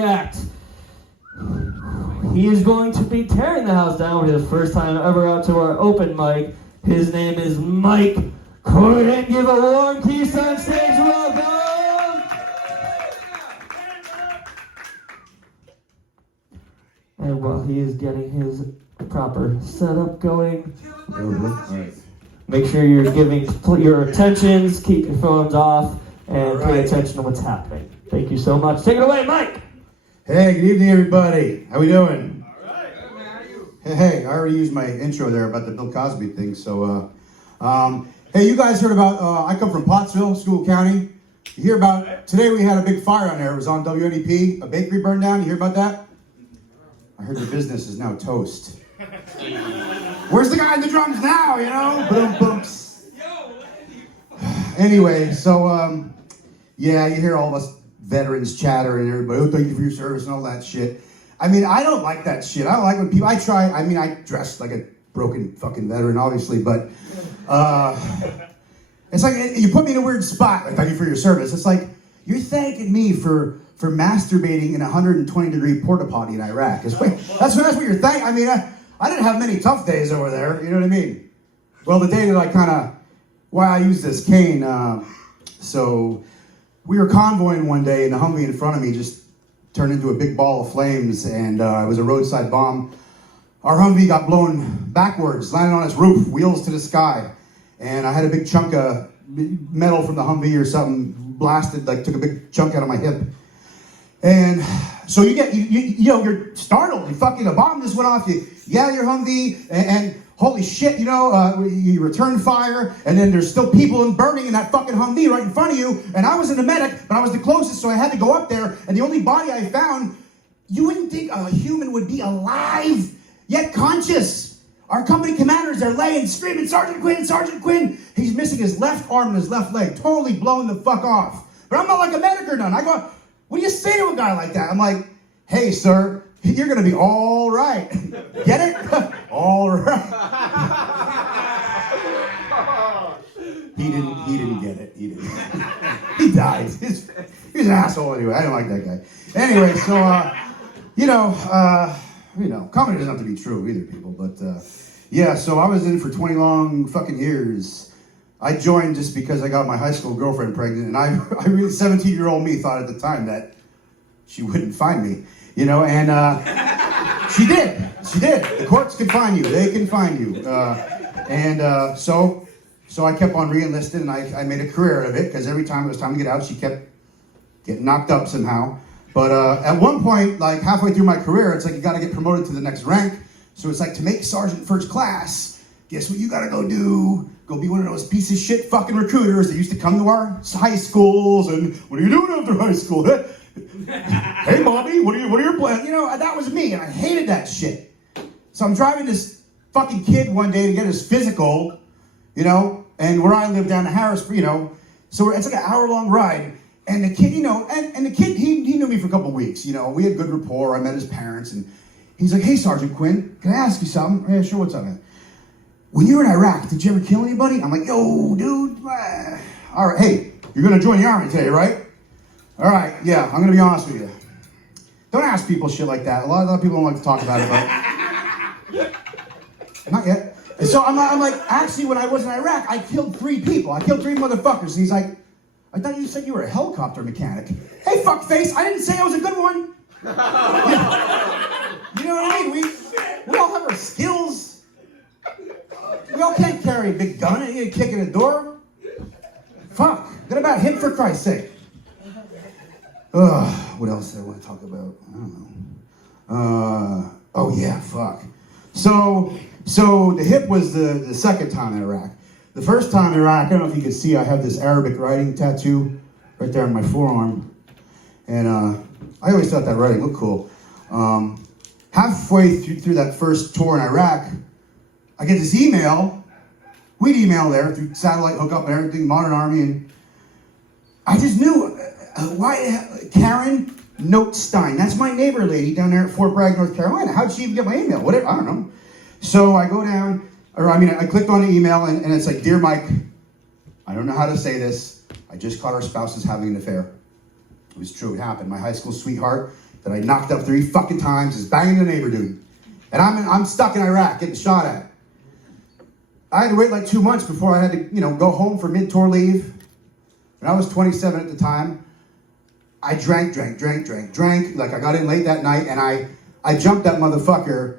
act. He is going to be tearing the house down for the first time ever out to our open mic. His name is Mike Coyden. Give a warm Keystone Stage welcome! And while he is getting his proper setup going, make sure you're giving your attentions, keep your phones off, and pay attention to what's happening. Thank you so much. Take it away, Mike! Hey, good evening, everybody. How we doing? All right. Good, man. How are you? Hey, I already used my intro there about the Bill Cosby thing. So, hey, you guys heard about, I come from Pottsville, School County. You hear about, today we had a big fire on there. It was on WNEP. A bakery burned down. You hear about that? I heard your business is now toast. Where's the guy in the drums now, you know? Boom, booms. Anyway, so, yeah, you hear all us veterans chatter and everybody, oh, thank you for your service and all that shit. I mean, I don't like that shit. I don't like when people, I dress like a broken fucking veteran, obviously, but it's like, you put me in a weird spot, like, thank you for your service. It's like, you're thanking me for masturbating in a 120-degree porta potty in Iraq. That's what you're thanking. I mean, I didn't have many tough days over there, you know what I mean? Well, the day that I used this cane, so we were convoying one day, and the Humvee in front of me just turned into a big ball of flames, and it was a roadside bomb. Our Humvee got blown backwards, landed on its roof, wheels to the sky, and I had a big chunk of metal from the Humvee or something blasted, like took a big chunk out of my hip. And so you're startled. You fucking, a bomb just went off. You yell at your Humvee, and holy shit, you return fire, and then there's still people burning in that fucking Humvee right in front of you. And I wasn't a medic, but I was the closest, so I had to go up there. And the only body I found, you wouldn't think a human would be alive, yet conscious. Our company commanders are laying, screaming, Sergeant Quinn, Sergeant Quinn. He's missing his left arm and his left leg, totally blown the fuck off. But I'm not like a medic or none. I go, what do you say to a guy like that? I'm like, hey, sir, you're going to be all right. Get it? All right. He didn't get it. He didn't. He died. He's an asshole anyway. I don't like that guy. Anyway, so, comedy doesn't have to be true either, people. But, yeah, so I was in for 20 long fucking years. I joined just because I got my high school girlfriend pregnant, and I really, 17-year-old me thought at the time that she wouldn't find me, and she did. The courts can find you. They can find you. So I kept on re-enlisted, and I made a career out of it, because every time it was time to get out, she kept getting knocked up somehow. But at one point, like halfway through my career, it's like you got to get promoted to the next rank. So it's like, to make sergeant first class, guess what you got to go do? Go be one of those piece of shit fucking recruiters that used to come to our high schools, and what are you doing after high school? Hey, Bobby, what are your plans? That was me, and I hated that shit. So I'm driving this fucking kid one day to get his physical, and where I live down in Harrisburg, so it's like an hour-long ride, and the kid, and the kid, he knew me for a couple of weeks, we had good rapport, I met his parents, and he's like, hey, Sergeant Quinn, can I ask you something? Yeah, sure, what's up, man? When you were in Iraq, did you ever kill anybody? I'm like, yo, dude, all right, hey, you're gonna join the Army today, right? All right, yeah, I'm gonna be honest with you. Don't ask people shit like that. A lot of people don't like to talk about it, but not yet. And so I'm like, actually, when I was in Iraq, I killed 3 people. I killed 3 motherfuckers. And he's like, I thought you said you were a helicopter mechanic. Hey, fuckface, I didn't say I was a good one. You know what I mean? We all have our skills. We all can't carry a big gun and you kick in a door. Fuck. What about him, for Christ's sake? What else did I want to talk about? I don't know. Oh yeah, fuck. So the hip was the second time in Iraq. The first time in Iraq, I don't know if you can see, I have this Arabic writing tattoo right there on my forearm. And I always thought that writing looked cool. Halfway through that first tour in Iraq, I get this email. We'd email there through satellite hookup and everything, Modern Army, and I just knew why Karen Notestein. That's my neighbor lady down there at Fort Bragg, North Carolina. How'd she even get my email? Whatever, I don't know. So I go down, I clicked on the email, and it's like, Dear Mike, I don't know how to say this. I just caught our spouses having an affair. It was true, it happened. My high school sweetheart that I knocked up 3 fucking times is banging the neighbor dude. And I'm stuck in Iraq getting shot at. I had to wait like 2 months before I had to, go home for mid-tour leave. When I was 27 at the time, I drank. Like I got in late that night and I jumped that motherfucker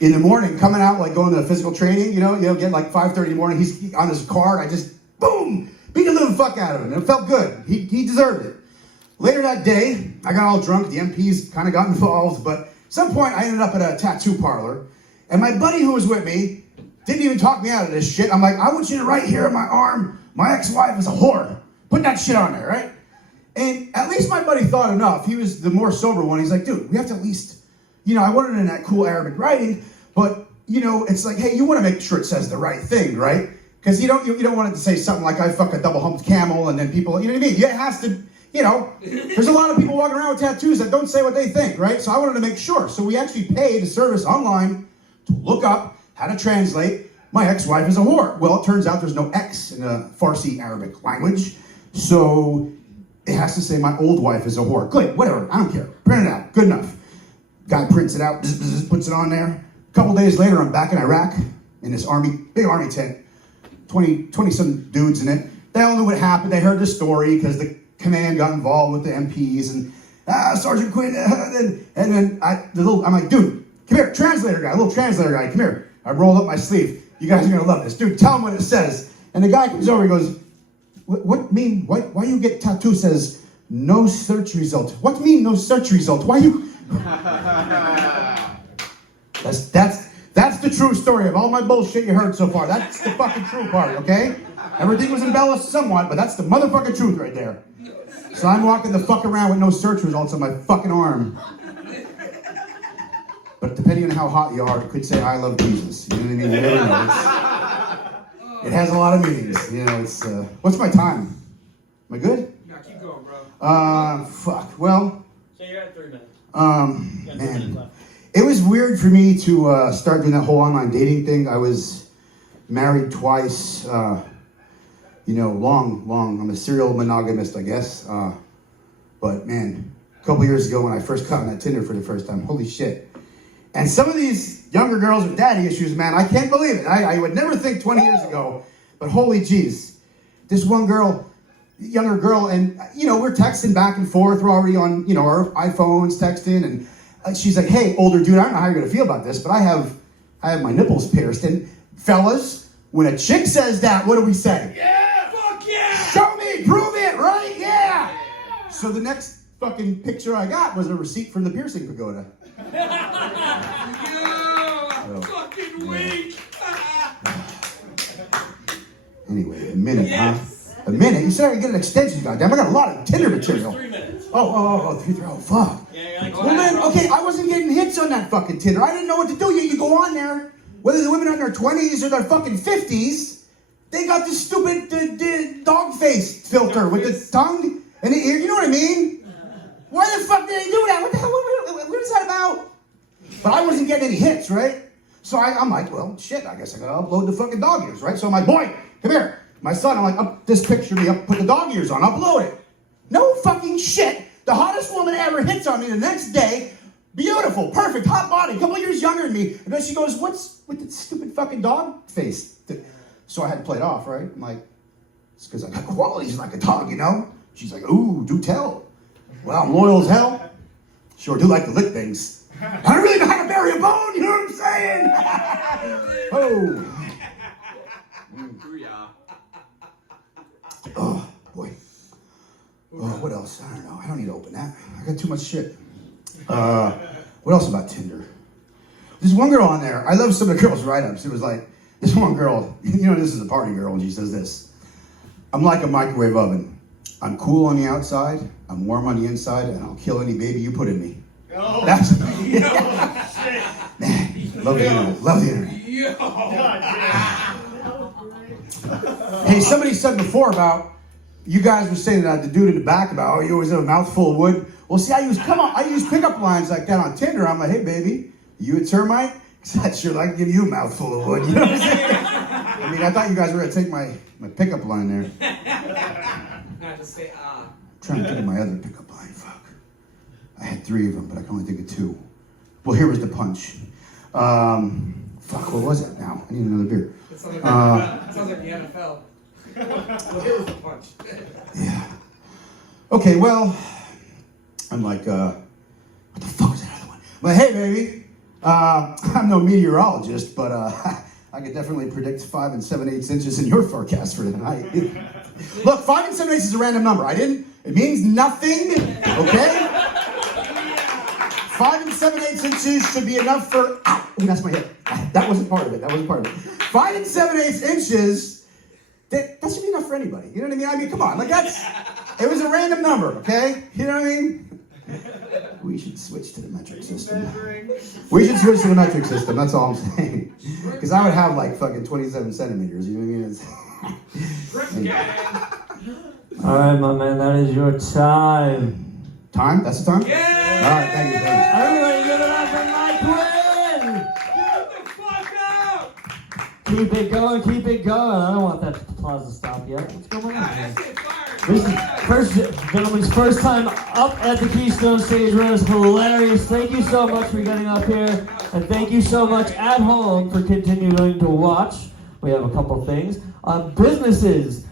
in the morning, coming out like going to physical training, get like 5:30 in the morning, he's on his car, I just, boom, beat the little fuck out of him. And it felt good. He deserved it. Later that day, I got all drunk, the MPs kind of got involved, but at some point I ended up at a tattoo parlor, and my buddy who was with me didn't even talk me out of this shit. I'm like, I want you to write here on my arm, my ex-wife is a whore. Put that shit on there, right? And at least my buddy thought enough. He was the more sober one. He's like, dude, we have to at least, I wanted it in that cool Arabic writing, but, it's like, hey, you want to make sure it says the right thing, right? Because you don't want it to say something like, I fuck a double-humped camel, and then people, you know what I mean? It has to, there's a lot of people walking around with tattoos that don't say what they think, right? So I wanted to make sure. So we actually paid a service online to look up how to translate, my ex-wife is a whore. Well, it turns out there's no X in the Farsi Arabic language, so it has to say my old wife is a whore. Click, whatever, I don't care. Print it out, good enough. Guy prints it out, puts it on there. A couple days later, I'm back in Iraq in this big army tent, 20-some dudes in it. They all knew what happened. They heard the story because the command got involved with the MPs and Sergeant Quinn. And then I'm like, dude, come here, little translator guy, come here. I rolled up my sleeve. You guys are gonna love this, dude. Tell him what it says. And the guy comes over. He goes, why you get tattoo says no search result? What mean no search result? Why you? That's the true story of all my bullshit you heard so far. That's the fucking true part, okay? Everything was embellished somewhat, but that's the motherfucking truth right there. So I'm walking the fuck around with no search results on my fucking arm. But depending on how hot you are, it could say I love Jesus. You know what I mean? You never know. It has a lot of meanings. It's what's my time? Am I good? Yeah, keep going, bro. Fuck. Well. So you're at 3 minutes. Man. It was weird for me to start doing that whole online dating thing. I was married twice, long. I'm a serial monogamist, I guess. But man, a couple years ago when I first got on that Tinder for the first time, holy shit. And some of these younger girls with daddy issues, man, I can't believe it. I would never think 20 years ago, but holy jeez. This one girl, younger girl, and, we're texting back and forth. We're already on, our iPhones texting, and she's like, hey, older dude, I don't know how you're going to feel about this, but I have my nipples pierced. And fellas, when a chick says that, what do we say? Yeah, fuck yeah! Show me, prove it, right? Yeah! So the next fucking picture I got was a receipt from the piercing pagoda. Fucking weak! Anyway, a minute, yes. Huh? A minute? You said I could get an extension, goddamn. I got a lot of Tinder material. 3 minutes. Oh, fuck. Yeah, well then, okay, I wasn't getting hits on that fucking Tinder. I didn't know what to do. You go on there, whether the women are in their 20s or their fucking 50s, they got this stupid dog face filter with the tongue and the ear. You know what I mean? Why the fuck did they do that? What the hell? What is that about? But I wasn't getting any hits, right? So I'm like, well, shit, I guess I gotta upload the fucking dog ears, right? So I'm like, boy, come here. My son, I'm like, up this picture me up, put the dog ears on, upload it. No fucking shit. The hottest woman ever hits on me the next day. Beautiful, perfect, hot body, a couple years younger than me. And then she goes, what's with the stupid fucking dog face? So I had to play it off, right? I'm like, it's because I got qualities like a dog, She's like, ooh, do tell. Well, I'm loyal as hell. Sure do like to lick things. I don't really know how to bury a bone, you know what I'm saying? Oh. Oh, boy. Oh, what else? I don't know. I don't need to open that. I got too much shit. What else about Tinder? There's one girl on there. I love some of the girls' write-ups. It was like, this one girl, this is a party girl, and she says this. I'm like a microwave oven. I'm cool on the outside, I'm warm on the inside, and I'll kill any baby you put in me. Oh, that's shit. Man, love the internet. Love the internet. Hey, somebody said before about, you guys were saying that the dude in the back about, you always have a mouthful of wood. Well, see, I use pickup lines like that on Tinder. I'm like, hey, baby, you a termite? Because I'd sure like to give you a mouthful of wood. You know what I'm saying? I mean, I thought you guys were going to take my pickup line there. Not to say I'm trying to think of my other pickup line. Fuck. I had 3 of them, but I can only think of 2. Well, here was the punch. Fuck, what was it now? I need another beer. It sounds like the NFL. Well, here was the punch. Yeah. Okay, well, I'm like, what the fuck was that other one? But hey, baby, I'm no meteorologist, but I could definitely predict 5 7/8 inches in your forecast for tonight. Look, 5 7/8 is a random number. It means nothing, okay? 5 7/8 inches should be enough for, that's my hip. That wasn't part of it, 5 7/8 inches, that should be enough for anybody. You know what I mean? I mean, come on, like it was a random number, okay? You know what I mean? We should switch to the metric system. We should switch to the metric system, that's all I'm saying. Because I would have like fucking 27 centimeters, you know what I mean? All right, my man, that is your time. Time? That's the time? Yeah! All right, thank you. Everybody give it up for Mike Quinn! Get the fuck out! Keep it going, keep it going. I don't want that applause to stop yet. What's going on here? That's it, fire! This is gentlemen's first time up at the Keystone Stage. It was hilarious. Thank you so much for getting up here. And thank you so much at home for continuing to watch. We have a couple things. Businesses.